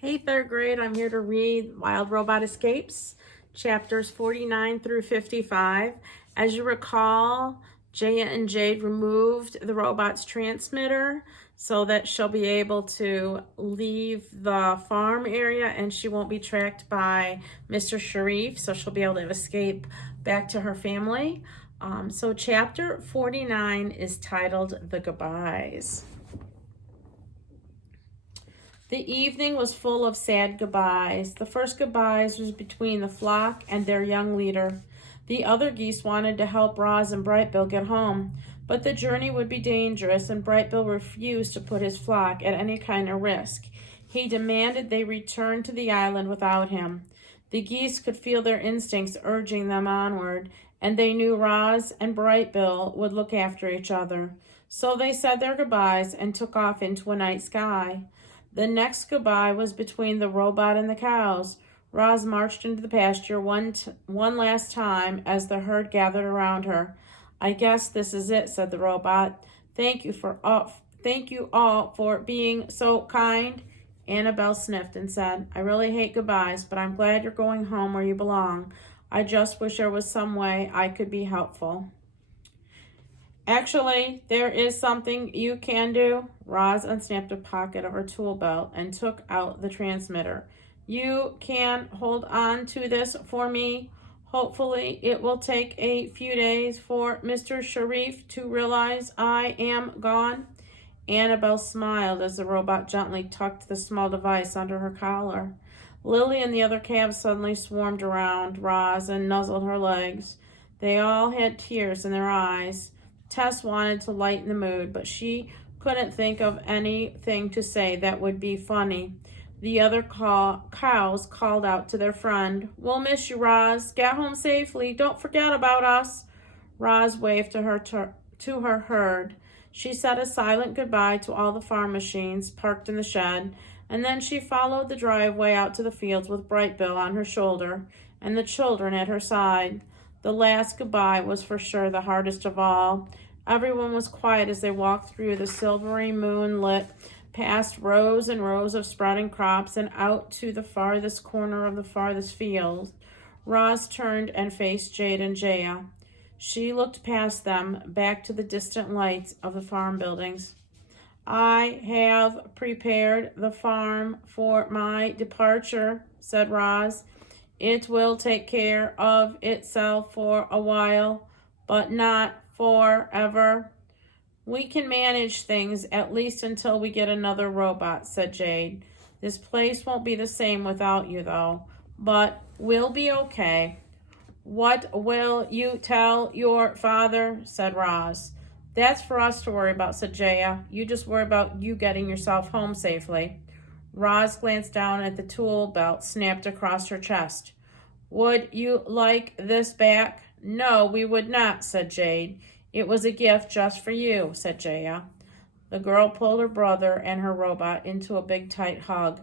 Hey, third grade, I'm here to read Wild Robot Escapes, chapters 49 through 55. As you recall, Jaya and Jade removed the robot's transmitter so that she'll be able to leave the farm area and she won't be tracked by Mr. Sharif, so she'll be able to escape back to her family. So chapter 49 is titled The Goodbyes. The evening was full of sad goodbyes. The first goodbyes was between the flock and their young leader. The other geese wanted to help Roz and Brightbill get home, but the journey would be dangerous, and Brightbill refused to put his flock at any kind of risk. He demanded they return to the island without him. The geese could feel their instincts urging them onward, and they knew Roz and Brightbill would look after each other. So they said their goodbyes and took off into a night sky. The next goodbye was between the robot and the cows. Roz marched into the pasture one last time as the herd gathered around her. "I guess this is it," said the robot. Thank you all for being so kind." Annabelle sniffed and said, "I really hate goodbyes, but I'm glad you're going home where you belong. I just wish there was some way I could be helpful." "Actually, there is something you can do." Roz unsnapped a pocket of her tool belt and took out the transmitter. "You can hold on to this for me. Hopefully, it will take a few days for Mr. Sharif to realize I am gone." Annabelle smiled as the robot gently tucked the small device under her collar. Lily and the other calves suddenly swarmed around Roz and nuzzled her legs. They all had tears in their eyes. Tess wanted to lighten the mood, but she couldn't think of anything to say that would be funny. The other cows called out to their friend, "We'll miss you, Roz. Get home safely. Don't forget about us." Roz waved to her herd. She said a silent goodbye to all the farm machines parked in the shed, and then she followed the driveway out to the fields with Brightbill on her shoulder and the children at her side. The last goodbye was for sure the hardest of all. Everyone was quiet as they walked through the silvery moonlit, past rows and rows of sprouting crops and out to the farthest corner of the farthest field. Roz turned and faced Jade and Jaya. She looked past them, back to the distant lights of the farm buildings. "I have prepared the farm for my departure," said Roz. "It will take care of itself for a while, but not forever. We can manage things at least until we get another robot," said Jade. "This place won't be the same without you, though, but we'll be okay." "What will you tell your father?" said Roz. "That's for us to worry about," said Jaya. "You just worry about you getting yourself home safely." Roz glanced down at the tool belt snapped across her chest. "Would you like this back?" "No, we would not," said Jade. "It was a gift just for you," said Jaya. The girl pulled her brother and her robot into a big tight hug.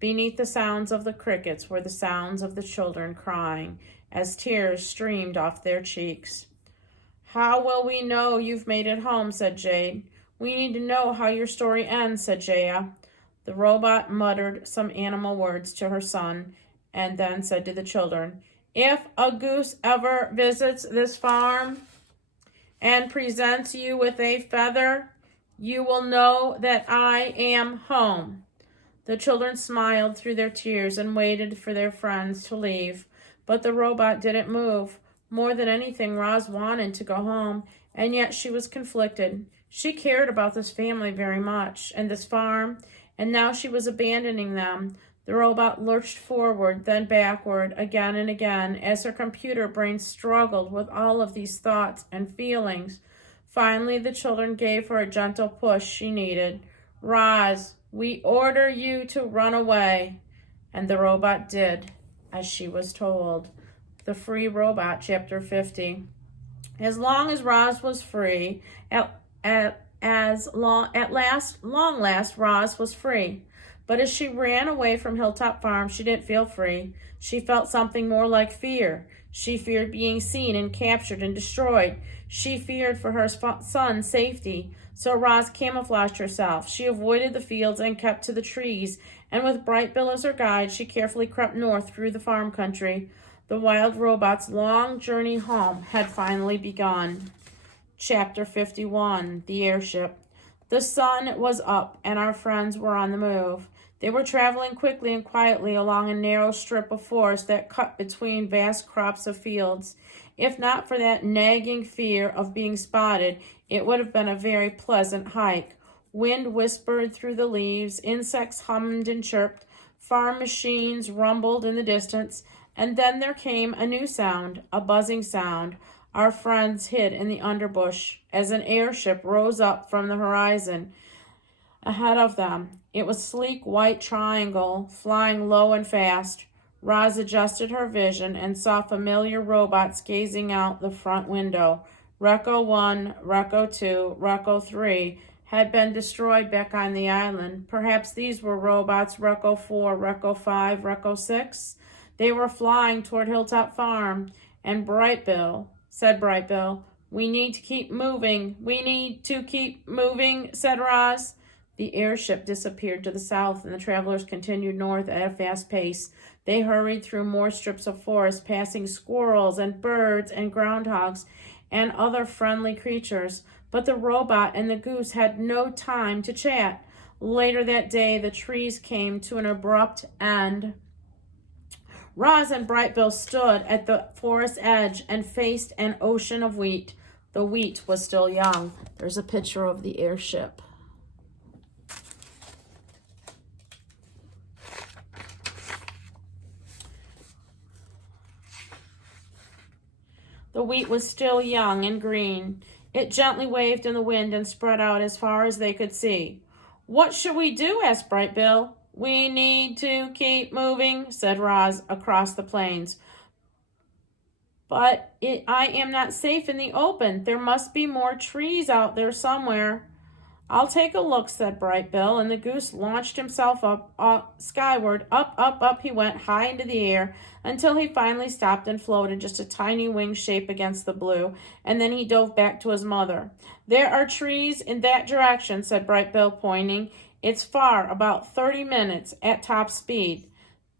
Beneath the sounds of the crickets were the sounds of the children crying as tears streamed off their cheeks. "How will we know you've made it home?" said Jade. "We need to know how your story ends," said Jaya. The robot muttered some animal words to her son and then said to the children, "If a goose ever visits this farm and presents you with a feather, you will know that I am home." The children smiled through their tears and waited for their friends to leave, but the robot didn't move. More than anything, Roz wanted to go home, and yet she was conflicted. She cared about this family very much, and this farm, and now she was abandoning them. The robot lurched forward, then backward, again and again, as her computer brain struggled with all of these thoughts and feelings. Finally, the children gave her a gentle push she needed. "Roz, we order you to run away." And the robot did as she was told. The Free Robot, Chapter 50. As long as Roz was free, long last, Roz was free. But as she ran away from Hilltop Farm, she didn't feel free. She felt something more like fear. She feared being seen and captured and destroyed. She feared for her son's safety. So Roz camouflaged herself. She avoided the fields and kept to the trees, and with Bright Bill as her guide, she carefully crept north through the farm country. The wild robot's long journey home had finally begun. Chapter 51, The Airship. The sun was up, and our friends were on the move. They were traveling quickly and quietly along a narrow strip of forest that cut between vast crops of fields. If not for that nagging fear of being spotted, it would have been a very pleasant hike. Wind whispered through the leaves, insects hummed and chirped, farm machines rumbled in the distance, and then there came a new sound, a buzzing sound. Our friends hid in the underbush as an airship rose up from the horizon ahead of them. It was a sleek white triangle, flying low and fast. Roz adjusted her vision and saw familiar robots gazing out the front window. Recco 1, Recco 2, Recco 3 had been destroyed back on the island. Perhaps these were robots Recco 4, Recco 5, Recco 6. They were flying toward Hilltop Farm, and Bright Bill, "We need to keep moving. We need to keep moving," said Roz. The airship disappeared to the south, and the travelers continued north at a fast pace. They hurried through more strips of forest, passing squirrels and birds and groundhogs and other friendly creatures. But the robot and the goose had no time to chat. Later that day, the trees came to an abrupt end. Roz and Bright Bill stood at the forest edge and faced an ocean of wheat. The wheat was still young. There's a picture of the airship. The wheat was still young and green. It gently waved in the wind and spread out as far as they could see. "What should we do?" asked Bright Bill. "We need to keep moving," said Roz across the plains. "But I am not safe in the open. There must be more trees out there somewhere." "I'll take a look," said Bright Bill, and the goose launched himself up skyward. Up he went, high into the air, until he finally stopped and floated just a tiny wing shape against the blue, and then he dove back to his mother. "There are trees in that direction," said Bright Bill, pointing. "It's far, about 30 minutes at top speed."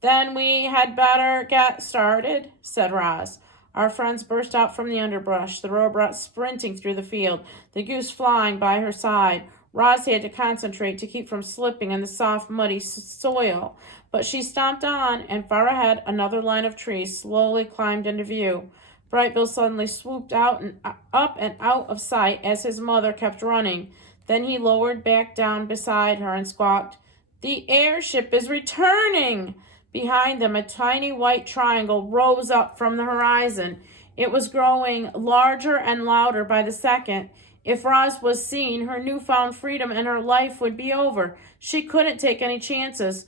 "Then we had better get started," said Roz. Our friends burst out from the underbrush, the robot sprinting through the field, the goose flying by her side. Roz had to concentrate to keep from slipping in the soft, muddy soil, but she stomped on, and far ahead, another line of trees slowly climbed into view. Bright Bill suddenly swooped out and up and out of sight as his mother kept running. Then he lowered back down beside her and squawked, "The airship is returning!" Behind them, a tiny white triangle rose up from the horizon. It was growing larger and louder by the second. If Roz was seen, her newfound freedom and her life would be over. She couldn't take any chances.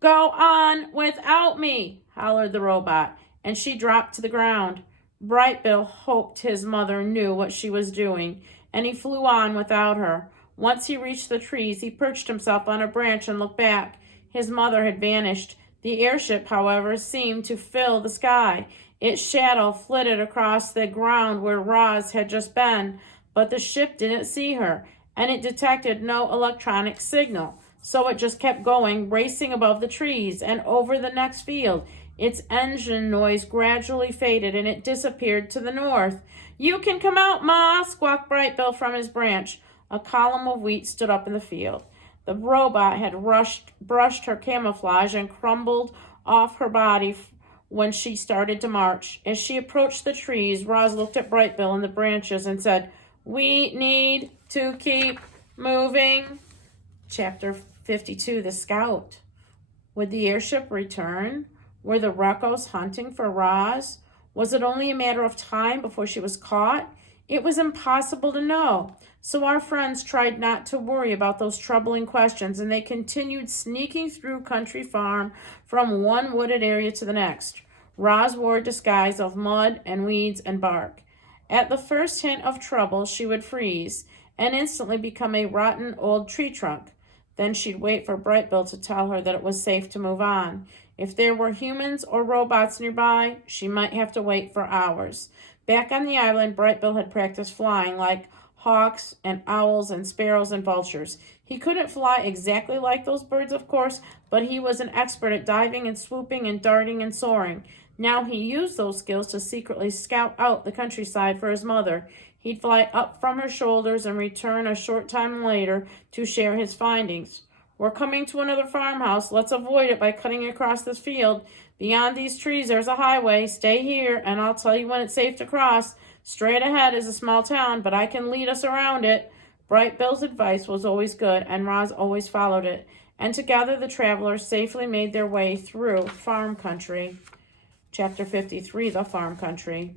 "Go on without me," hollered the robot, and she dropped to the ground. Bright Bill hoped his mother knew what she was doing, and he flew on without her. Once he reached the trees, he perched himself on a branch and looked back. His mother had vanished. The airship, however, seemed to fill the sky. Its shadow flitted across the ground where Roz had just been, but the ship didn't see her, and it detected no electronic signal. So it just kept going, racing above the trees and over the next field. Its engine noise gradually faded, and it disappeared to the north. "You can come out, Ma!" squawked Bright Bill from his branch. A column of wheat stood up in the field. The robot had brushed her camouflage and crumbled off her body when she started to march. As she approached the trees, Roz looked at Bright Bill in the branches and said, "We need to keep moving." Chapter 52, The Scout. Would the airship return? Were the Reccos hunting for Roz? Was it only a matter of time before she was caught? It was impossible to know. So our friends tried not to worry about those troubling questions, and they continued sneaking through Country Farm from one wooded area to the next. Roz wore a disguise of mud and weeds and bark. At the first hint of trouble, she would freeze and instantly become a rotten old tree trunk. Then she'd wait for Bright Bill to tell her that it was safe to move on. If there were humans or robots nearby, she might have to wait for hours. Back on the island, Bright Bill had practiced flying like hawks and owls and sparrows and vultures. He couldn't fly exactly like those birds, of course, but he was an expert at diving and swooping and darting and soaring. Now he used those skills to secretly scout out the countryside for his mother. He'd fly up from her shoulders and return a short time later to share his findings. We're coming to another farmhouse. Let's avoid it by cutting across this field. Beyond these trees, there's a highway. Stay here, and I'll tell you when it's safe to cross. Straight ahead is a small town, but I can lead us around it. Bright Bill's advice was always good, and Roz always followed it. And together the travelers safely made their way through farm country. Chapter 53, The Farm Country.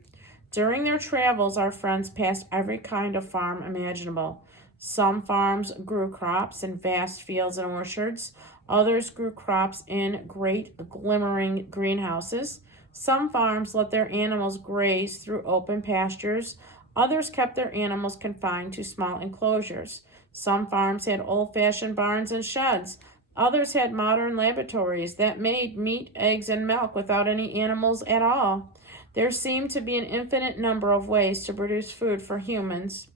During their travels, our friends passed every kind of farm imaginable. Some farms grew crops in vast fields and orchards. Others grew crops in great glimmering greenhouses. Some farms let their animals graze through open pastures. Others kept their animals confined to small enclosures. Some farms had old-fashioned barns and sheds. Others had modern laboratories that made meat, eggs, and milk without any animals at all. There seemed to be an infinite number of ways to produce food for humans.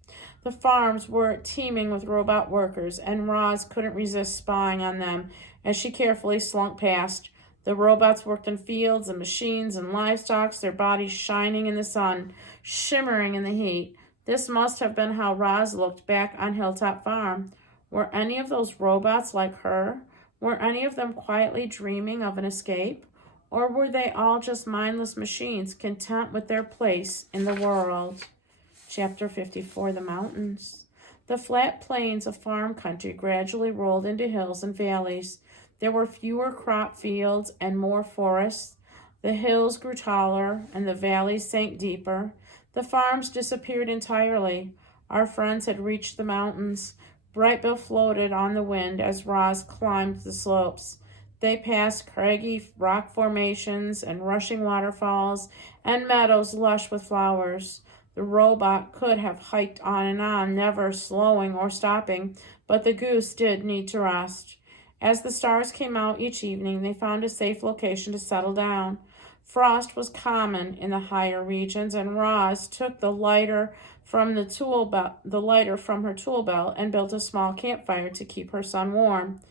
The farms were teeming with robot workers, and Roz couldn't resist spying on them as she carefully slunk past. The robots worked in fields and machines and livestock, their bodies shining in the sun, shimmering in the heat. This must have been how Roz looked back on Hilltop Farm. Were any of those robots like her? Were any of them quietly dreaming of an escape? Or were they all just mindless machines, content with their place in the world? Chapter 54, The Mountains. The flat plains of farm country gradually rolled into hills and valleys. There were fewer crop fields and more forests. The hills grew taller and the valleys sank deeper. The farms disappeared entirely. Our friends had reached the mountains. Bright Bill floated on the wind as Roz climbed the slopes. They passed craggy rock formations and rushing waterfalls and meadows lush with flowers. The robot could have hiked on, never slowing or stopping, but the goose did need to rest. As the stars came out each evening, they found a safe location to settle down. Frost was common in the higher regions, and Roz took the lighter from her tool belt and built a small campfire to keep her son warm.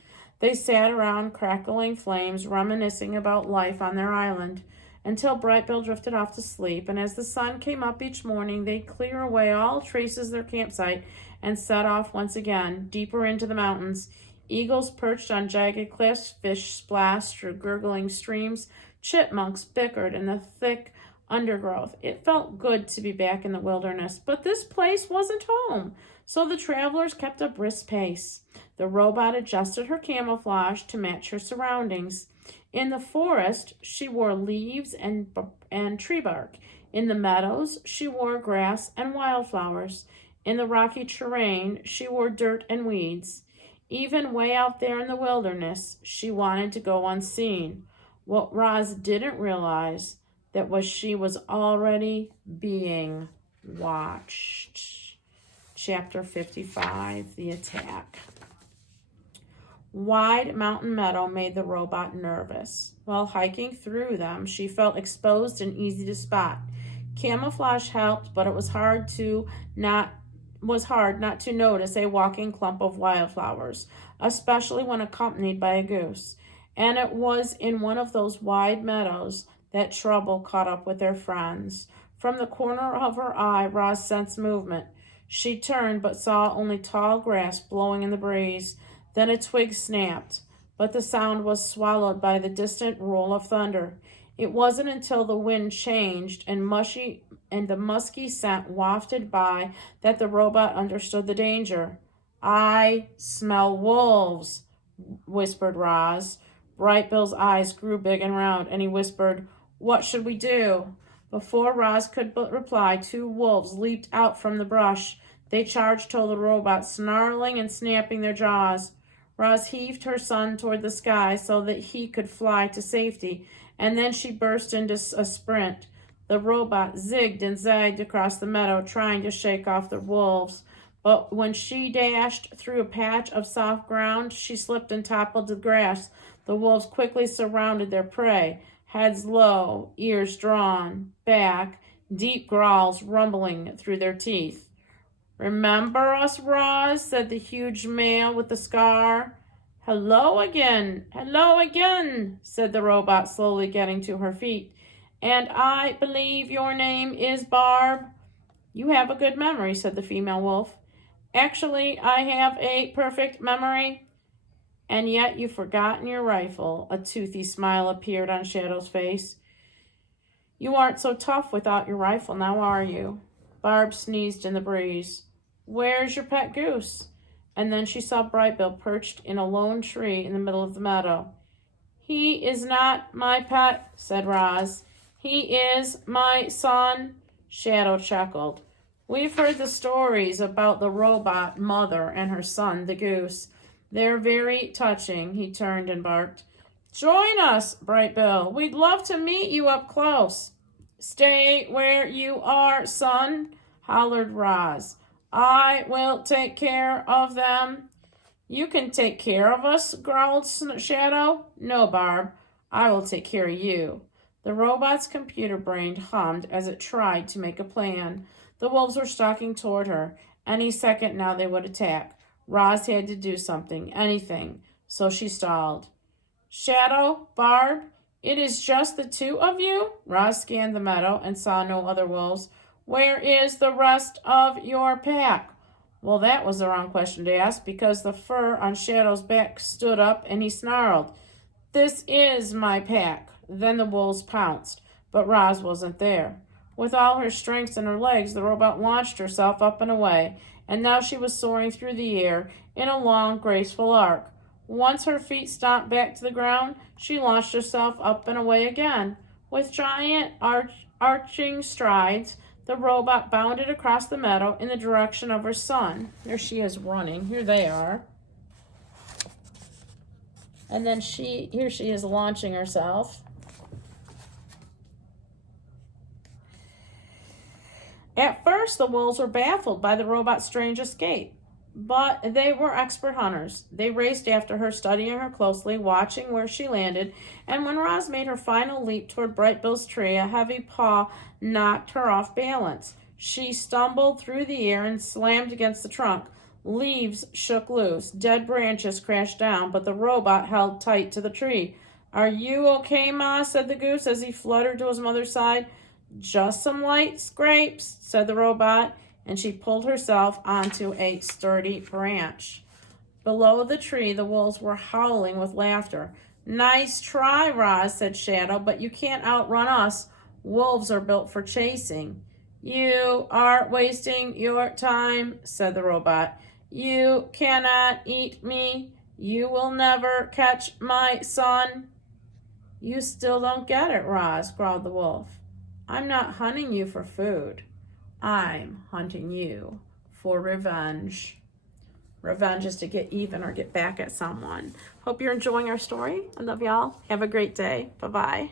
They sat around crackling flames, reminiscing about life on their island, until Bright Bill drifted off to sleep, and as the sun came up each morning, they'd clear away all traces of their campsite and set off once again, deeper into the mountains. Eagles perched on jagged cliffs, fish splashed through gurgling streams, chipmunks bickered in the thick undergrowth. It felt good to be back in the wilderness, but this place wasn't home, so the travelers kept a brisk pace. The robot adjusted her camouflage to match her surroundings. In the forest, she wore leaves and tree bark. In the meadows, she wore grass and wildflowers. In the rocky terrain, she wore dirt and weeds. Even way out there in the wilderness, she wanted to go unseen. What Roz didn't realize that was she was already being watched. Chapter 55, The Attack. Wide mountain meadow made the robot nervous. While hiking through them, she felt exposed and easy to spot. Camouflage helped, but it was hard not to notice a walking clump of wildflowers, especially when accompanied by a goose. And it was in one of those wide meadows that trouble caught up with their friends. From the corner of her eye, Roz sensed movement. She turned, but saw only tall grass blowing in the breeze. Then a twig snapped, but the sound was swallowed by the distant roll of thunder. It wasn't until the wind changed and the musky scent wafted by that the robot understood the danger. "I smell wolves," whispered Roz. Bright Bill's eyes grew big and round, and he whispered, "What should we do?" Before Roz could but reply, 2 wolves leaped out from the brush. They charged toward the robot, snarling and snapping their jaws. Roz heaved her son toward the sky so that he could fly to safety, and then she burst into a sprint. The robot zigged and zagged across the meadow, trying to shake off the wolves. But when she dashed through a patch of soft ground, she slipped and toppled to the grass. The wolves quickly surrounded their prey, heads low, ears drawn back, deep growls rumbling through their teeth. Remember us, Roz, said the huge male with the scar. Hello again, said the robot, slowly getting to her feet. And I believe your name is Barb. You have a good memory, said the female wolf. Actually, I have a perfect memory. And yet you've forgotten your rifle. A toothy smile appeared on Shadow's face. You aren't so tough without your rifle, now are you? Barb sneezed in the breeze. Where's your pet goose? And then she saw Brightbill perched in a lone tree in the middle of the meadow. He is not my pet, said Roz. He is my son, Shadow chuckled. We've heard the stories about the robot mother and her son, the goose. They're very touching, he turned and barked. Join us, Brightbill. We'd love to meet you up close. Stay where you are, son, hollered Roz. I will take care of them. You can take care of us, growled Shadow. No, Barb, I will take care of you. The robot's computer brain hummed as it tried to make a plan. The wolves were stalking toward her. Any second now they would attack. Roz had to do something, anything, so she stalled. Shadow, Barb, it is just the two of you? Roz scanned the meadow and saw no other wolves. Where is the rest of your pack? Well, that was the wrong question to ask because the fur on Shadow's back stood up and he snarled. This is my pack. Then the wolves pounced, but Roz wasn't there. With all her strength in her legs, the robot launched herself up and away, and now she was soaring through the air in a long, graceful arc. Once her feet stomped back to the ground, she launched herself up and away again. With giant arching strides, the robot bounded across the meadow in the direction of her son. There she is running. Here they are. And then here she is launching herself. At first, the wolves were baffled by the robot's strange escape, but they were expert hunters. They raced after her, studying her closely, watching where she landed, and when Roz made her final leap toward Brightbill's tree, a heavy paw knocked her off balance. She stumbled through the air and slammed against the trunk. Leaves shook loose. Dead branches crashed down, but the robot held tight to the tree. Are you okay, Ma? Said the goose as he fluttered to his mother's side. Just some light scrapes, said the robot, and she pulled herself onto a sturdy branch. Below the tree, the wolves were howling with laughter. Nice try, Roz, said Shadow, but you can't outrun us. Wolves are built for chasing. You are wasting your time, said the robot. You cannot eat me. You will never catch my son. You still don't get it, Roz, growled the wolf. I'm not hunting you for food. I'm hunting you for revenge. Revenge is to get even or get back at someone. Hope you're enjoying our story. I love y'all. Have a great day. Bye-bye.